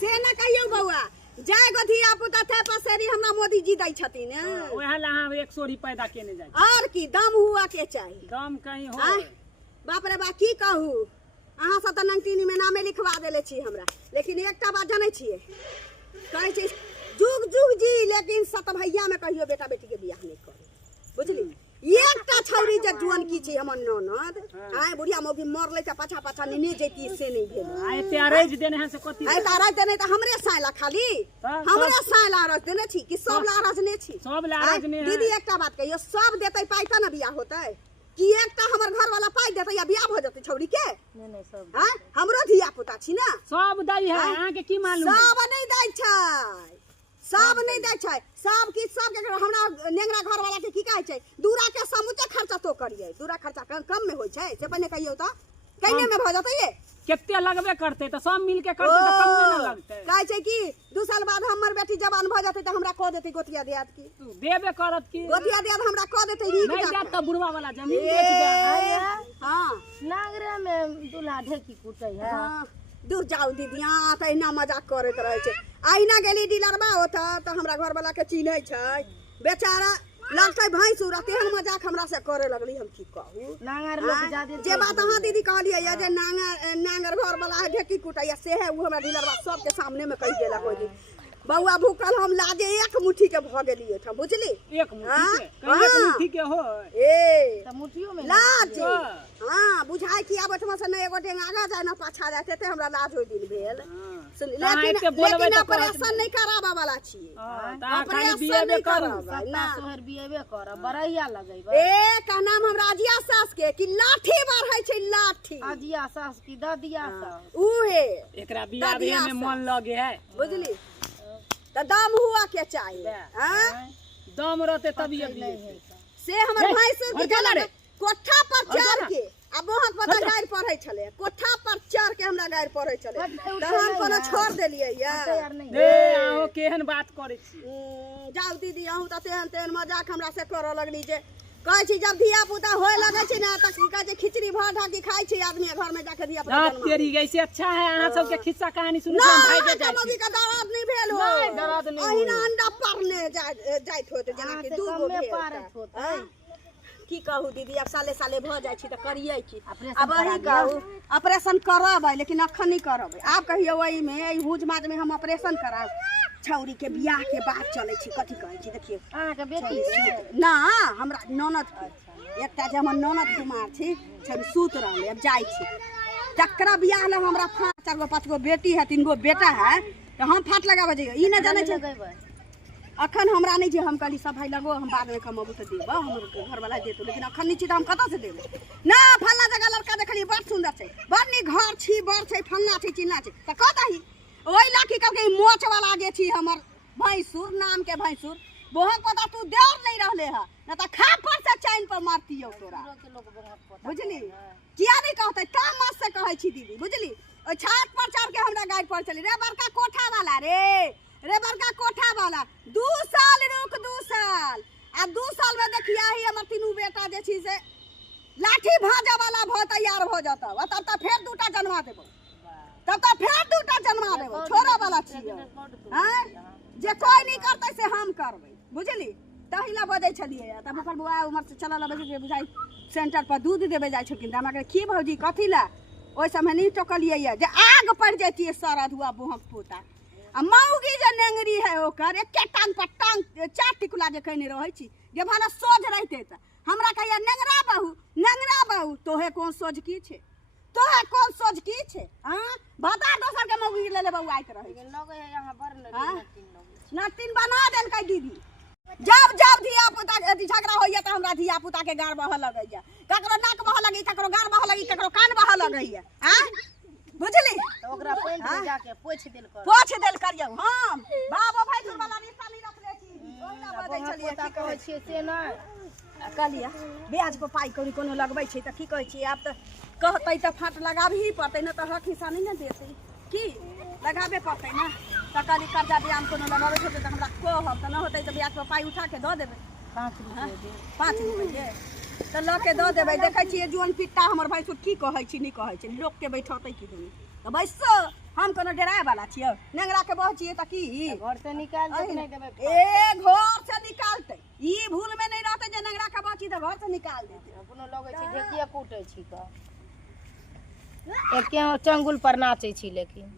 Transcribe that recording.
से न कहियो बउआ जाय गधिया पुता थे पसेरी हमरा मोदी जी दै छथिन ओहे ला हम 100 पैदा केने जाय और की दम हुआ के चाहिए दम कहीं हो बाप रे बा की कहू अहाँ सब त नंगटीनी में नामे लिखवा देले छी हमरा लेकिन एकटा बात जानै छियै कहै छी जुग जुग जी लेकिन सतभैया में कहियो बेटा बेटी के बियाह नहीं करे बुझली एकटा छौरी जे जुअन की छी हमर ननद आय बुढ़िया मौगी मरले त पाछा पाछा नहीं जेती से नहीं भेल आय त्यारेज देने है से कथि आय ताराज देने त हमरे साला खाली हमरे साला रज देने छी कि सब लारज ने छी सब लारज ने दीदी एकटा बात कहियो सब देतै पाई त न बियाह होतै कि एकटा हमर घर वाला पाई देतै या बियाह भ जतै छौरी के नहीं सब हां हमरो धिया पुता छी ना सब दै है अहाँ के की मालूम सब नहीं दै छै सब नहीं दै छै सब की सब के हमरा नेंगरा घर वाला के की कहै छै दूरा के समुचे खर्चा तो करिए दूरा खर्चा कम में होय छै से पहले कहियो त कहिने में भ जतै ये केते लगबे करते त सब मिल के करते त कम में न लगते कहै छै कि 2 साल बाद हमर बेटी जवान भ जतै त हमरा क देतै गोतिया दियाद की देबे करत की गोतिया दियाद हमरा क देतै नीक नहीं जात त बुढ़वा वाला जमीन बेच दे हां नागरे में दूल्हा ढेकी कुटै है दूर जाओ दीदिया त इना मजाक करैत रहै छै आइना गेली डीलरबा ओता त हमरा घर वाला के चिन्है छै बेचारा लगतै भैंसुर तेहन मजाक हमरा से करे लगली हम की कहू नांगर लोग ज्यादा जे बात अहाँ दीदी कहलिए ये जे नांगर घर वाला है ढेकी कुटैया से है उ हमरा डीलरबा सबके सामने में कहि देला कोई बउआ भूखल हम लाजे एक मुट्ठी के भ गेलिए त बुझली एक मुट्ठी के कहीं एक मुट्ठी के हो ए त मुठियो में लाज हां बुझाई कि आब ओठमा से न एगो डेंग आगा जाय न पाछा जाय ते हमरा लाज होय दिन भेल लेकिन ऑपरेशन नहीं कराबा वाला छिए ऑपरेशन नहीं कराबा ना सोहर बिएबे कर बरैया लगैबे ए का नाम हमरा अजिया सास के कि लाठी बढ़ै छै लाठी अजिया सास की ददिया सास उहे एकरा बियाह में मन लगे है बुझली त दम हुआ के चाहिए हां दम रहते तभी बियाह से हमर भाई से के कोठा पर चढ़ के अब वहां पता गायर पढ़ै छले कोठा पर चढ़ के हमरा गायर पढ़ै छले त हम कोनो छोड़ देलिए या ए आहो केहन बात करे छी जाऊ दीदी आहू त तेहन मजाक हमरा से करऽ लगली जे कहै छी जब धिया पुता होय लगै छै ना त की कहै छै खिचड़ी भात ढाकी खाइ छै आदमी घर में जाके धिया पुता जन्म तेरी ऐसे अच्छा है अहाँ सब के खिस्सा कहानी सुनै छी भाई के जाय मौगी का दर्द नहीं भेल हो नहीं दर्द नहीं अहिना अंडा परने जाइत होत जेना कि दू गो भेल की कहू दीदी अब साले साले भ जाय छी त करियै की अब वही कहू ऑपरेशन करबै लेकिन अखन नहीं करबै आप कहियो वही में ई हुज माज में हम ऑपरेशन कराब छौरी के बियाह के बाद चले छी कथि कहै छी देखियो अहाँ के बेटी ना हमरा ननद एकटा जे हमर ननद कुमार छी छौरी सूत रहले अब जाय छी तकरा बियाह ल हमरा 4 गो 5 गो बेटी है 3 गो बेटा है त हम फाट लगाबे जइयो ई न जाने छै अखन हमरा नहीं जे हम कहली सब भाई लगो हम बाद में कमबू त देबो हमर घर वाला देतो लेकिन अखन नहीं छी त हम कत से देबो ना फल्ला जगह लड़का देखली बड़ सुंदर छै बड़ नी घर छी बड़ छै फल्ला छै चिल्ला छै त कतही ओइ लाठी कहके मोछ वाला जे छी हमर भैंसुर नाम के भैंसुर बोहक पता तू देर नहीं रहले है न त खा पर से चैन पर मारतियो तोरा बुझली किया नहीं कहते तामस से कहै छी दीदी बुझली ओ छात पर चढ़ के हमरा गाइड पर चली रे बड़का कोठा वाला रे बड़का कोठा वाला 2 साल रुक 2 साल आ 2 साल में देखिया ही हमर तीनू बेटा जे छी से लाठी भाजा वाला भ तैयार हो जता तब त फेर 2टा जन्मा देबो तब त फेर 2टा जन्मा देबो छोरा वाला छी हैं जे कोई नहीं करतै से हम करबै बुझली तहिला बजै छलिए त ओकर बुआ उमर से चलल बजे के बुझाई सेंटर पर दूध देबे जाय छकिन त हमरा की भौजी कथि ला ओइ समय नहीं टोकलिए जे आग पड़ जैतिए सरद हुआ बोहक पोता आ मौगी जे नेंगरी है ओकर एके टांग पर टांग 4 टिकुला जे कहने रहै छी जे भला सोझ रहते त हमरा कहया नेंगरा बहू तोहे कोन सोझ की छे तोहे कोन सोझ की छे हां बता दोसर के मौगी ले ले बउआ आइत रहे लगे है यहां बर लगे ना तीन बना देल कई दीदी जब धिया पुता झगड़ा होइया त हमरा धिया पुता के गार बह लगैया ककरो नाक बह लगी ककरो गार बह लगी ककरो कान बह लगैया हां बुझली तो ओकरा पेंट में जाके पोछ देल करियो हम बाबा भाई दूर वाला निशानी रख ले छी ओइला बदै छलिए की कहै छी से नै कहलिया ब्याज पर पाई कौड़ी कोनो लगबै छै त की कहै छी आब त कहतै त फाट लगाबही पड़तै न त हक हिस्सा नहीं न देतै की लगाबे पड़तै न त कहली कर्जा ब्याज कोनो लगाबै छै त हमरा कहब त न होतै त ब्याज पर पाई उठा के द देबै 5 रुपया दे 5 रुपया त ल के द देबै देखै छियै जोन पिट्टा हमर भाई की कहै छी नहीं कहै छी लोग के बैठतै की दुनी त बैसो हम कोनो डराए वाला छियै नेंगरा के बह छियै त की घर से निकाल दे नहीं देबे ए घर से निकालते ई भूल में नहीं रहते जे नेंगरा के बह छी त घर से निकाल देते अपनो लगे छै ढेकिया कूटे छी का एक चंगुल पर नाचे छी लेकिन